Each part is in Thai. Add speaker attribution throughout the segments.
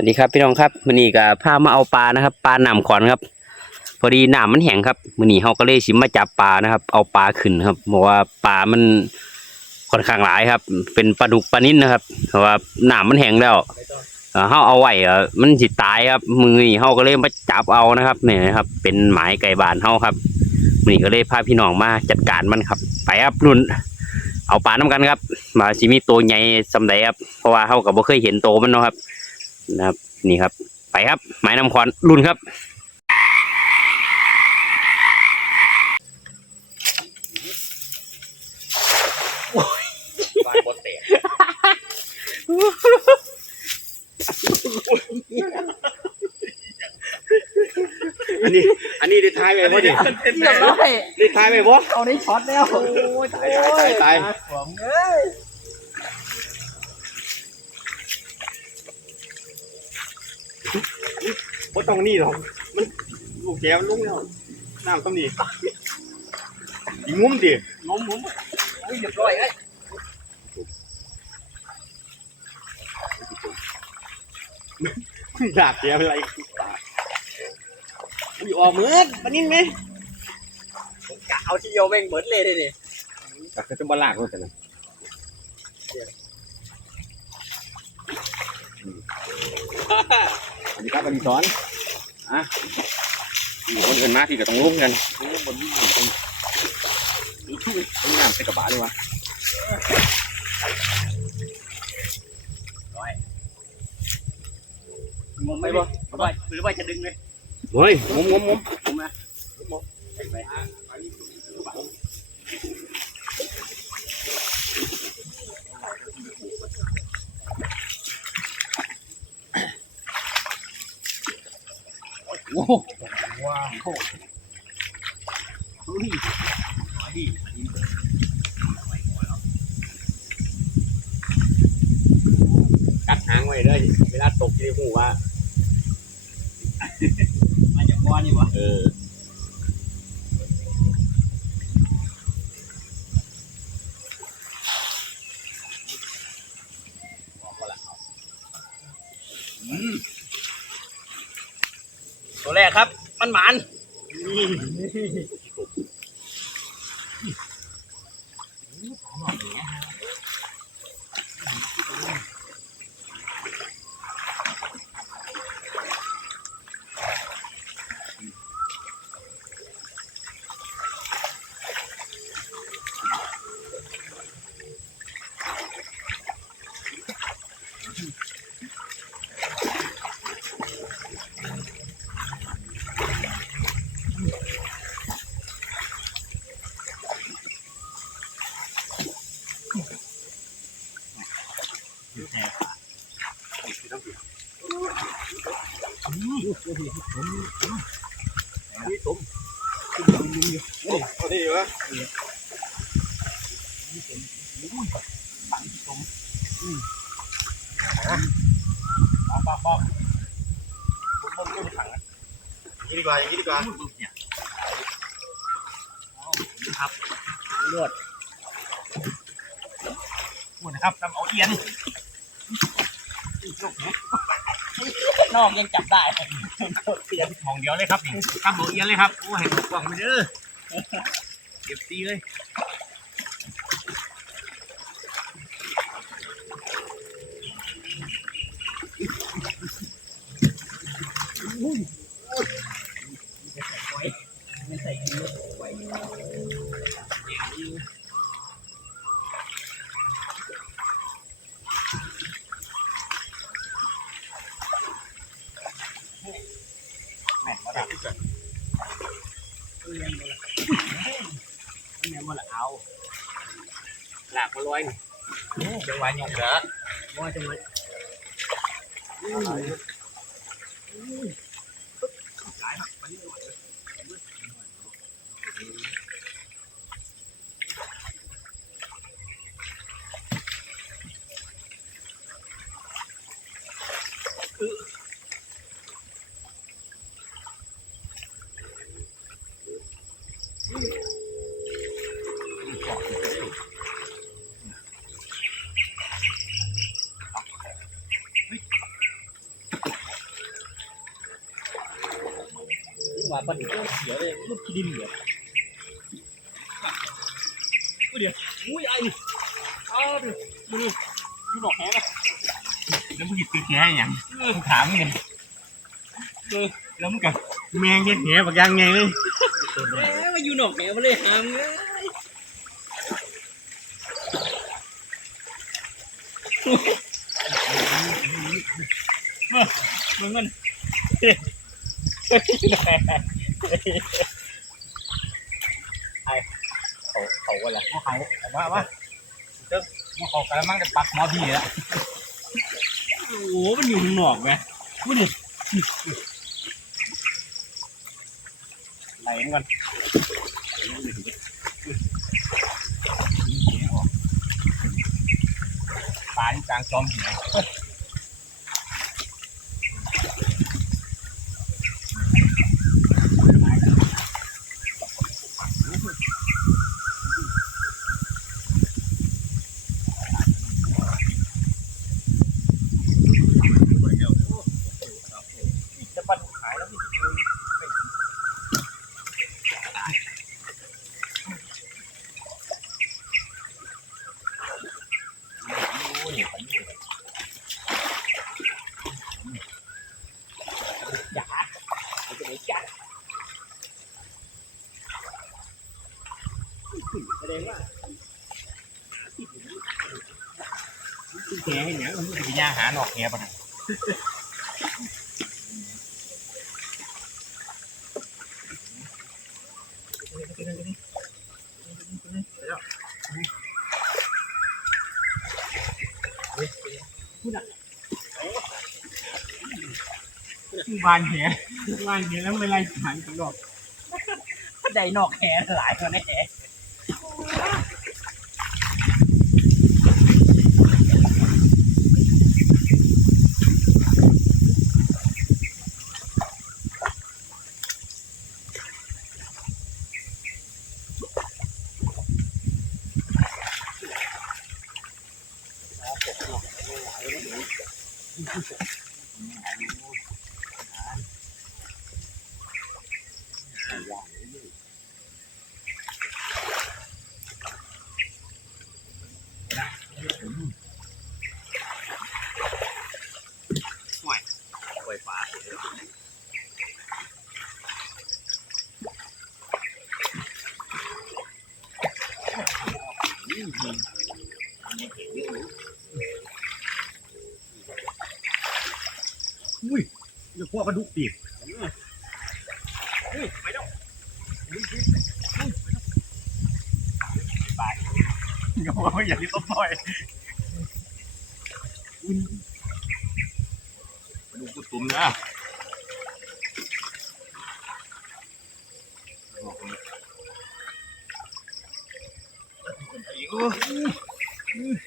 Speaker 1: วัสดีครับพี่น้องครับมื้อนี้ก็พามาเอาปลานะครับ ปลาหนามขอนครับ พอดีหนามมันแห้งครับมื้อนี้เฮาก็เลยสิมมาจับปลานะครับ เอาปลาขึ้นครับเพราะว่าปลามันค่อนข้างหลายครับ เป็นปลาดุกปลานิ่นนะครับเพราะว่าหนามมันแห้งแล้วเอ่อเฮาเอาไว้เอ่อมันสิตายครับมือนี้เฮาก็เลยมาจับเอานะครับเนี่ยนะครับ เป็นหมายไก่บานเฮาครับมื้อนี้ก็เลยพาพี่น้องมาจัดการมันครับ ไปครับรุ่นเอาปลาน้ำกันครับ มาสิมีตัวใหญ่สำใดครับเพราะว่าเฮาก็บ่เคยเห็นโตวมันเนาะครับ นะครับ นี่ครับ ไปครับหมายนำควันรุ่นครับ
Speaker 2: บานบดเตะอันนี้ อันนี้ได้ทายไปบ่ดิ
Speaker 3: เรียบร้อย
Speaker 2: ได้ทายไปบ่
Speaker 3: เอาในช็อตแล้ว
Speaker 2: โอ้ยตายตายตายตาย
Speaker 3: หวงเอ้ย
Speaker 2: บ่ต้องนี่หรอกมันลูกแก้วลงแล้วน้ำต้องนี่อีงุ้มดิ
Speaker 3: งมงมอุ้ยเรียบร้อยเอ้ย
Speaker 2: อยากแก้วอะไรอุ้ยออกมือปานนี้ไหม
Speaker 3: กะเอาที่เดียวแม่งเหมือนเลยดิดิ
Speaker 2: ก็จะบ่ลากมันกันนะส วัสดีครับอดีศรอะมีคนอื่นมาที่ก็ต้องร่วมกันร่วมบนนี้ตรงต้องน้ำใส่กระบะเลยวะ
Speaker 3: งมไหมบ่หรือว่าหรือว่าจะดึงเลย
Speaker 2: เฮ้ยงมงมงม
Speaker 3: ผมนะ
Speaker 2: โอ้โห
Speaker 3: ว้าวเฮ้ยมาดิ
Speaker 2: กัดหางไว้เลยเวลาตกที่หูว่า
Speaker 3: มาจากบ่อนี่วะ
Speaker 2: เออ
Speaker 3: ตัวแรกครับ มันหมาน
Speaker 2: เอาดิวะ
Speaker 3: ปอกปอกปอกบนบนถัง
Speaker 2: ยี่ดีกว่าอย่างนี้ดีกว่า
Speaker 3: ครับลวดลวดนะครับทำเอาเอียนนอกยังจับได้เอียน
Speaker 2: มองเดียวเลยครับนี่ทำโบเอียนเลยครับโอ้เห็นกล่องไปเด้อเก็บตีเลย
Speaker 3: ไม่ใส่กินเลยไว้
Speaker 2: แม่งมาดัก
Speaker 3: เอียนหมดละเอียนหมดละเอา
Speaker 2: หลากมาลอยนี่จังหวะยงเหรอ
Speaker 3: ว่าจะ มาว่าปันเสียเลยมุดขี้ดินเหรอเดี๋ยวอุ้ยไอ้อ้าวเดี๋ยวดูดิดูดอกแหนะ
Speaker 2: แล้วมึงหยิบตีแค่ยังมึงถามมึงเออแล้วมึงกับแมงเงี้ยแหบักยังไงเลย
Speaker 3: แหมมาอยู่ดอกแหมาเลยหามเลยมึงมัน ไอ
Speaker 2: เขาเขาอะไรเขาว่าว่าเจ้าเขากระมังจะปักมอพี่แล้ว
Speaker 3: โอ้โหมันอยู่ข้างนอกไหมพูดดิ
Speaker 2: ไหลมันก่อนปลาที่กลางจอมเหิน
Speaker 3: จะปันขายแล้วพี่ แสดงว่า
Speaker 2: แหให้ยังมึงจะย่าหาหนอ กแหปะนะ
Speaker 3: บานแหบานแหแล้วไม่ไล่หางกันหรอกได้นอกแหหลายกว่าแน่
Speaker 2: ป
Speaker 3: วกกระดูกปีก
Speaker 2: อย่าบอกว่าอย่ารีบต้นปล่อยดูกุตุ่มนะ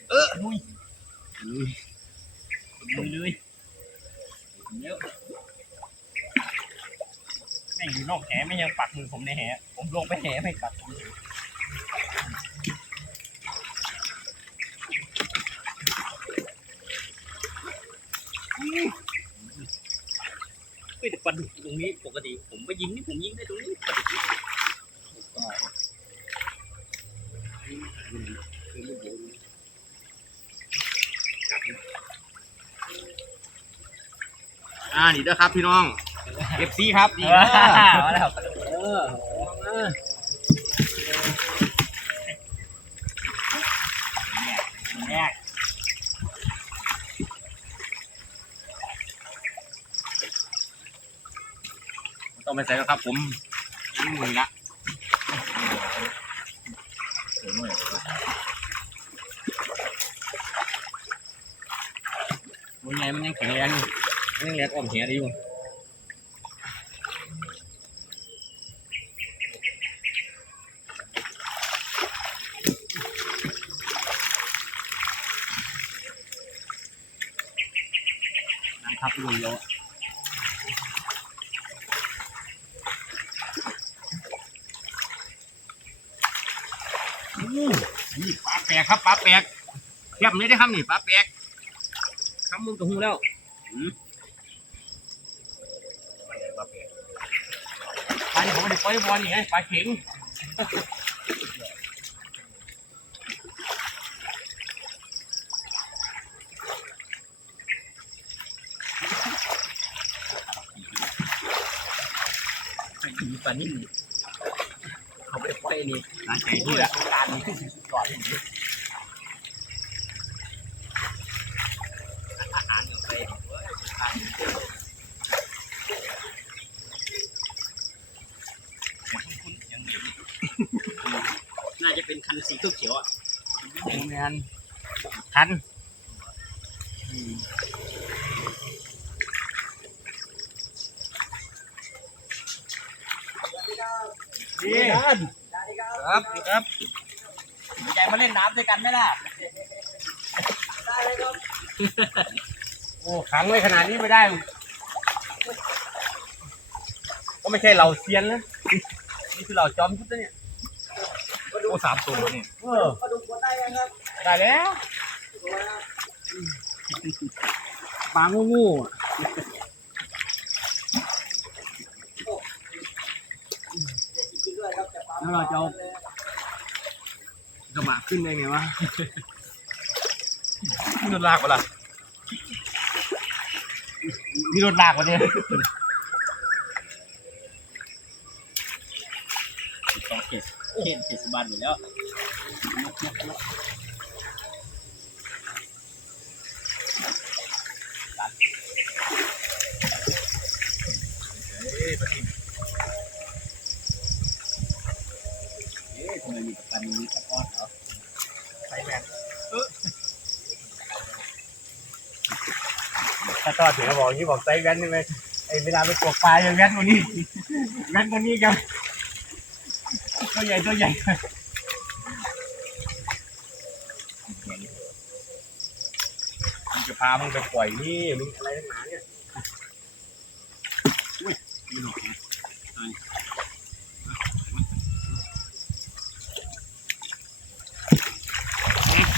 Speaker 2: เออนุย
Speaker 3: เลยเลยเยอะแม่ง อยู่นอกแหไม่ยังปักมือผมในแหผมลงไปแหไม่ปักผมเฮ้ยแต่ปลาดุกตรงนี้ปกติ ผมไปยิงนี่ผมยิงได้ตรงนี้ปลาดุก
Speaker 2: อ่านี่เด้อครับพี่น้อง เอฟซีครับนี่
Speaker 3: มาแล้วเออ
Speaker 2: แม่ต้องไปใส่แล้วครับผมยังมือละมันไงมันยังแข็งแรงอยู่มันยังแรงอ่อมเหียดีอยู่นะครับ ลุงโยอู้นี่ปลาแปลกครับปลาแปลกเทียบเลยได้อครับนี่ปลาแปลกคำมึงกับหูแล้วอืมปลาแปลกได้ปล่อยบอลนี่ไงปลาเข็ง
Speaker 3: ไปกินปลานิ่มเขาไปปล่อยนี่ร้านใจนี่แหละการนี้คือสุดยอดเลยอาหารของไปเว้ยทานน่าจะเป็นคันสีเขียวๆอะ
Speaker 2: งานคัน
Speaker 3: นี่ ครับครับใจมาเล่นน้ำด้วยกันไหมล่ะ
Speaker 2: โอ้ขังไว้ขนาดนี้ไม่ได้ ก็ไม่ใช่เราเซียนนะนี่คือเราจอมยุทธนะเนี่ย
Speaker 3: โอ้สามตัวนี่
Speaker 2: เออได้แล้ว
Speaker 3: ปลางูงูอะแล้ว เราจะเอากระบะขึ้นได้ไงวะ
Speaker 2: นี่รถลากวะล่ะนี่รถลากวะเนี่ย
Speaker 3: สองเขตเขตเทศบาลหมดแล้วเอ๊ะทำไมมีกับปันมีกับออดเหรอ
Speaker 2: ใส่แมนถ้า ตอนถึงเขาบอกอย่างนี้บอกใส่แว่นใช่ไหมไอ้เวลาไปตกปลาอย่างแว่นกว่านี้แว่นกว่านี้กันตัวใหญ่ตัวใหญ่มึงจะพามึงไปปล่อยนี่มึงอะไรนักหนาเนี่ย
Speaker 3: มีหนอกนะ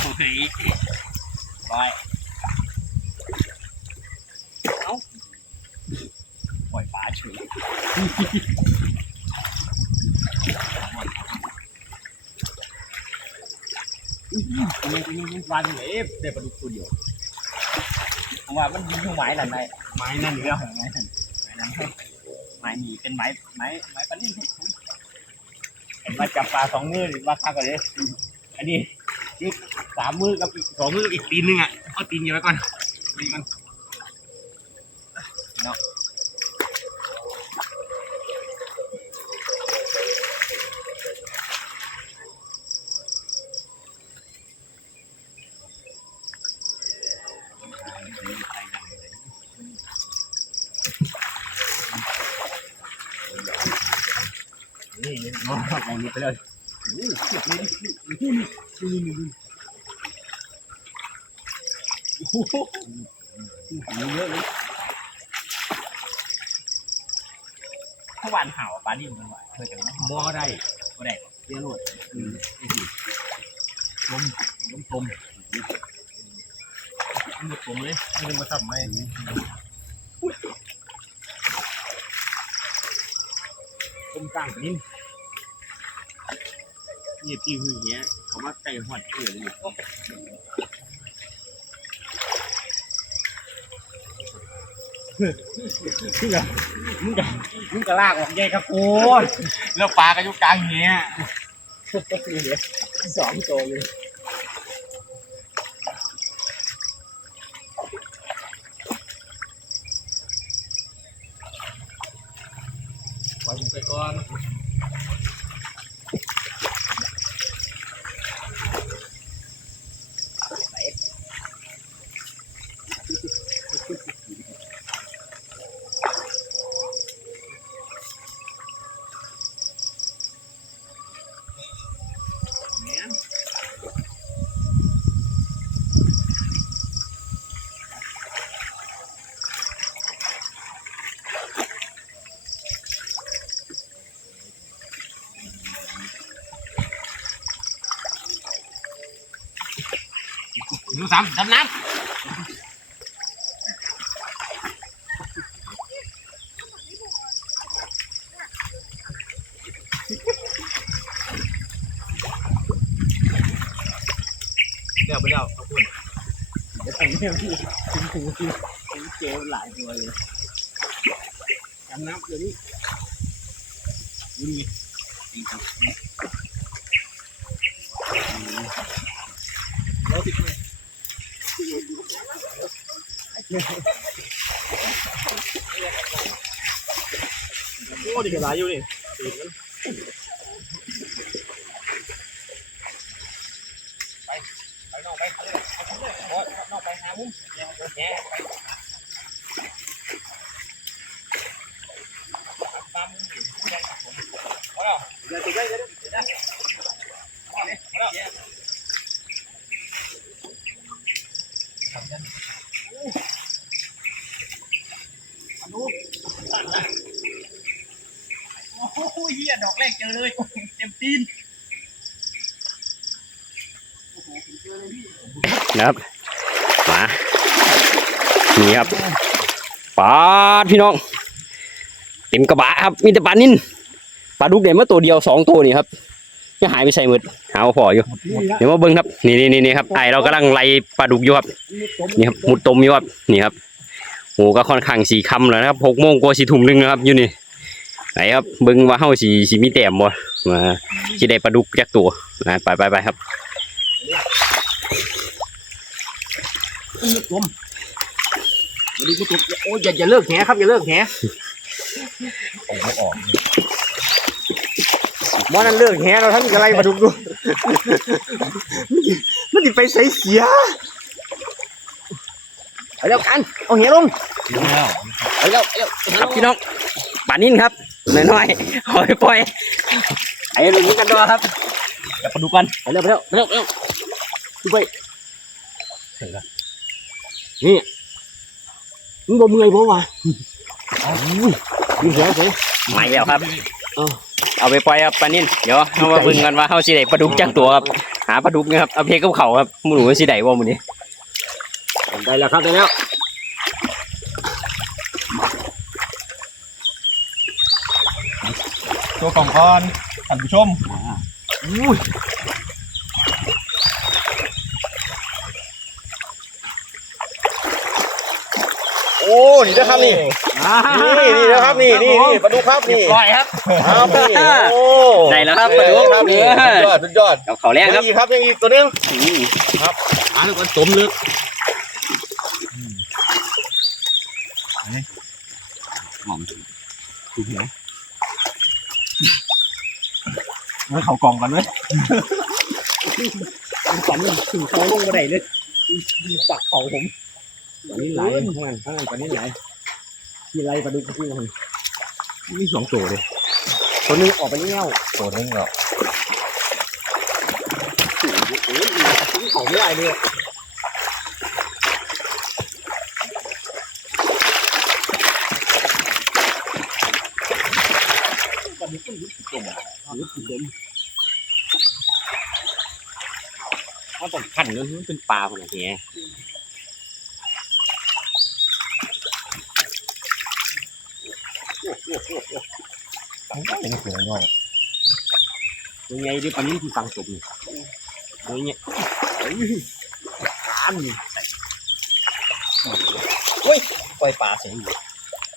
Speaker 3: โอเคบายเอ้าปล่อยปลาเฉย
Speaker 2: มันมันมันวันไหนได้ปลาดุกตัวเดียว
Speaker 3: เพราะว่ามันยิงไม้หลังไหน
Speaker 2: ไม้นั่นอยู่แล้ว
Speaker 3: ไม้นั่นไม้นั่นไม้นี่เป็นไม้ไม้ไม้ปลาลิ้น
Speaker 2: เห็นมาจับปลาสองมือหรือว่าคักกันเลยอันนี้ยึดสามมือกับสองมือกับอีกตีนหนึงอะเอาตีนเยอะไว้ก่อนตีนมัน นี่เนาะมองนี้ไปเลยโอ้โหเจ็บเลยนี่นี่นี่นี่นี่โอ้โหเยอะเลย
Speaker 3: ทุกวันเห่าปลานิ่มมันไหวเพื่อจะไม่
Speaker 2: มอได้
Speaker 3: ก็ได้เลี้ยงหลด
Speaker 2: อืม
Speaker 3: ล้มลมกลม
Speaker 2: หมดผมเลยไม่ได้มาทำไหมต้มกลางนิ่ม เนี่พี่คืออย่างเงี้ยเขาว่าไก่หอดเกลือเลยมึงกะมึงกะมึงกะลากออกใหญ่กระโกนแล้วปลาก็อยู่กลางเงี้ย
Speaker 3: สองตัวเลย
Speaker 2: ปล่อยผมไปก่อน ดูสามดำน้ำ
Speaker 3: เดี๋ยวไป
Speaker 2: แล้วขอบคุณ
Speaker 3: เดี๋ยวผมเดี๋ยวพี่ถึงหูพี่ถึงเจลหลายตัวเลยดำน้ำเดี๋ยวนี้นี่นี่ Love it, man.
Speaker 2: โอ้ดีกระไรอยู่นี่ติดมันไปไปนอกไปไปเลยไปนอกไปหาวุ้งแง่แง่ไปตามมุ้งอยู่แง่ผมว้าวเดี๋ยวติดได้เดี๋ยวติดได้มาเลยมาแล้ว
Speaker 3: โอ้โหเฮียดอกแรก เลยเต็มตีน
Speaker 1: นะครับมานี่ครับปลาพี่น้อง เต็มกระบะครับ มีแต่ปลานิ่นปลาดุกเด่นมาตัวเดียวสองตัวนี่ครับจะหายไปใส่หมดหาว่าพออยู่ เดี๋ยวมาเบิ้งครับ นี่นี่นี่ครับไอเรากำลังไล่ปลาดุกอยู่ครับนี่ครับมุดตมอยู่ครับนี่ครับโอ้ก็ค่อนข้างสีคำแล้วนะครับหกโมงกว่าสีทุ่มหนึ่งนะครับอยู่นี่ ไหนครับเบิ้งว่าเฮาสีสีมีแต้มบ่มาสิได้ปลาดุกจักตัวนะไปไปไปครับ
Speaker 3: ลมมาดูกูตุกโอ้ยอย่าอย่าเลิกแหครับอย่าเลิกแห
Speaker 2: ออกไม่ออก
Speaker 3: มอนั่นเลิกแหเราทั้งกระไรมาดูดูมันติไปใส่เสียไปแล้วกันเอาแหลง
Speaker 2: แล้ว
Speaker 3: ไปแล้วไปแล้ว
Speaker 1: ครับพี่น้องปลานิ่นครับ น้อยๆเอาไปปล่อยไอ้เรื่องนี้กันด้วยครับ
Speaker 3: เดี๋ยวไปดูกันไปแล้วไปแล้วไปแล้วไปแล้วดูไปนี่มึงบ่เมื่อยบ่วะอ๋อดูเสียเสีย
Speaker 1: ไม่แล้วครับ
Speaker 3: เอา
Speaker 1: เอาไปปล่อยครับปลานิ่นเดี๋ยวเอามาเบิ่งกันว่าเฮาสิได้ปลาดุกจักตัวครับหาปลาดุกนะครับเอาเพกับเขาครับหมูหนูว่าสิได้บ่มื้อนี้
Speaker 3: ได้แล้วครับได้แล้ว
Speaker 2: ตัวกล่องก่อนท่านผู้ชม
Speaker 3: อุ้ย
Speaker 2: โอ้นี่นะครับนี่นี่นี่นะครับนี่นี่นี่มาดูครับนี่
Speaker 1: ปล่อยครับ
Speaker 2: ครับนี่โอ้
Speaker 1: ได้แล้วครับปลาดุก
Speaker 2: ครับนี่สุดยอดสุดยอด
Speaker 1: เอาเขาแร
Speaker 2: ยัง
Speaker 1: ครับ
Speaker 2: อีกครับยังอีกตัวนึง
Speaker 1: อืม
Speaker 2: อ่าทุกคนสมลึกมั นเขากล่องกันไหม
Speaker 3: ฝันมันถึงเขาลงมาได้เลยปักเขาผมวันนี้ไหลข้างนั้นข้างนั้นวันนี้ไหลที่ไรปลาดุกที่มัน
Speaker 2: มีสองตัวเลย
Speaker 3: ตัวนึงออกไปเงี้ยว
Speaker 2: ตัวนึงเหรอ
Speaker 3: เขาไม่ได้เลย
Speaker 1: เขาต้องขันเลยมันเป็นปลาคนละทีไง
Speaker 2: ตั้งใจเป็นตัวน้อย
Speaker 3: ยังไงดิปลานี้ที่ฟังจบนี่โอ้ยเนี่ยถามนี่
Speaker 2: ปล่อยปลาเสียงอยู่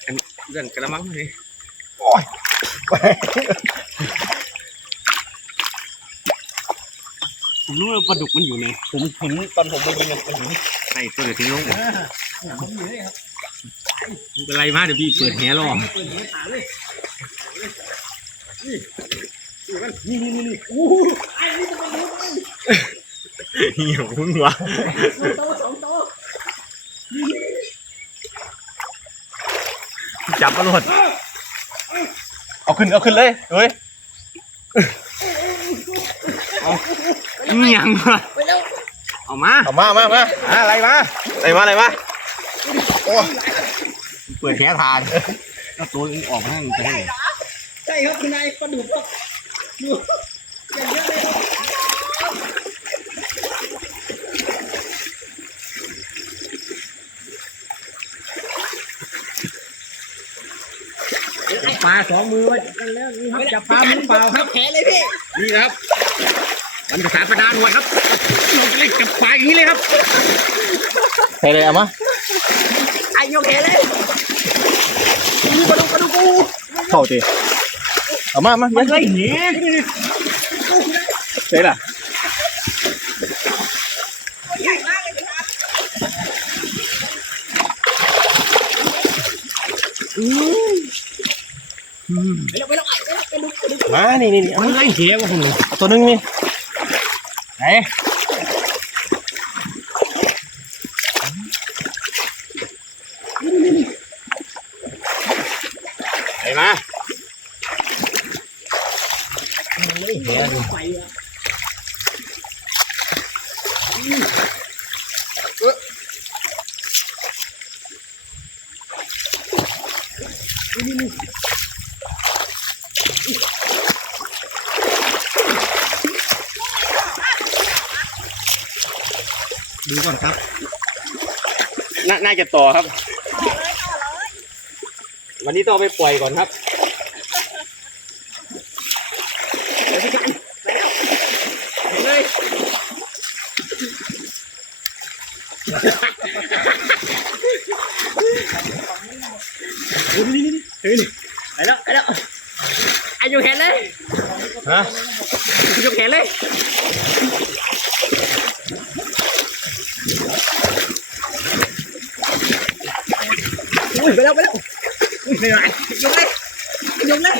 Speaker 2: อัน
Speaker 1: เรื่องกระมังเลยโอ้ย ผมรู้ว่าปลาดุกมันอยู่ใน
Speaker 2: ผมเห็นตอนผมไปยิงมันเห็น
Speaker 1: ไอ้ตัวเดี๋ยวทิ้งลง
Speaker 3: ผมอยู่เลยครับ
Speaker 1: เป็นไรมาเดี๋ยวพี่เปิดแหรอ
Speaker 3: เปิดหัวขาเลยนี่นี่นี่นี่อู้ไอ้นี่จะมาดูมัน
Speaker 2: เหี่ยวพึ่งวะ
Speaker 3: สองโตสองโต
Speaker 2: จับมาหลดเอาขึ้นเอาขึ้นเลยเฮ้ย
Speaker 1: เงียงวะ
Speaker 3: ไปแล้ว
Speaker 1: เอามา
Speaker 2: เอามามามาอะอะไรมาอะไรมาอะไรมาโอ้
Speaker 1: เปิดแหทานแล้วตัวนี้ออกมาให้ไปให้
Speaker 3: ใช่ครับคุณนายปลาดุกครับดูอย่างเยอะเลยครับจับปลาสองมือไว้กันแล้วนี่ครับจับปลามือเปล่าครับแขนเลยพี่
Speaker 1: นี่ครับ มันภาษาประดานวัดครับเราจะเล่นกับปลาอย่างนี้เลยครับ
Speaker 2: ใส่เลยเอามา
Speaker 3: ไอ้โยกแขนเลยมีปลาดุกปลาดุกกู
Speaker 2: เข้าตีเอามามา
Speaker 3: มั
Speaker 2: เย็
Speaker 3: น
Speaker 2: น
Speaker 3: เลยหนี
Speaker 2: ใส่ล่ะ
Speaker 3: ไปแล้วไปแล้วไปแล้วไปดุกไปดุก
Speaker 2: มานี่นี่นี่เอา
Speaker 3: มันเลยเหี้ยวะคุณ
Speaker 2: เอาตัวหนึงนี่
Speaker 3: ไหนไปมาเหี้ย ดู
Speaker 2: ดูก่อนครับ
Speaker 3: น่าน่าจะต่อครับ วันนี้ต้องเอาไปปล่อยก่อนครับเดี๋ยวพี่กันไปแล้วไปเลยนี่นี่นี่เฮ้ยไปแล้วไปแล้วอายุแขนเลย
Speaker 2: ฮะ
Speaker 3: อายุแขนเลย ไปแล้วไปแล้วอุ้ยไม่ไหวยกเลยยกเลย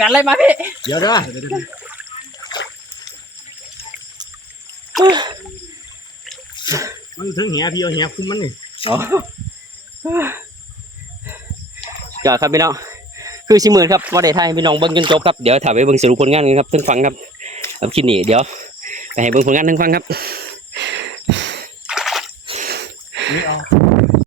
Speaker 3: กันอะไรมาพี่
Speaker 2: เดี๋ยวเด้อมันถึงเหียพี่เอาเหียคุ้มมันนี่
Speaker 1: ก็ครับพี่น้อง คือชิมือครับว่าได้ทายพี่น้องเบิ้งจนจบครับเดี๋ยวถ่ายไปเบิ้งสรุปผลงานกันครับทั้งฟังครับเอาคลิปนี้เดี๋ยวไปให้เบิ้งผลงานทั้งฟังครับ
Speaker 2: นี่เอา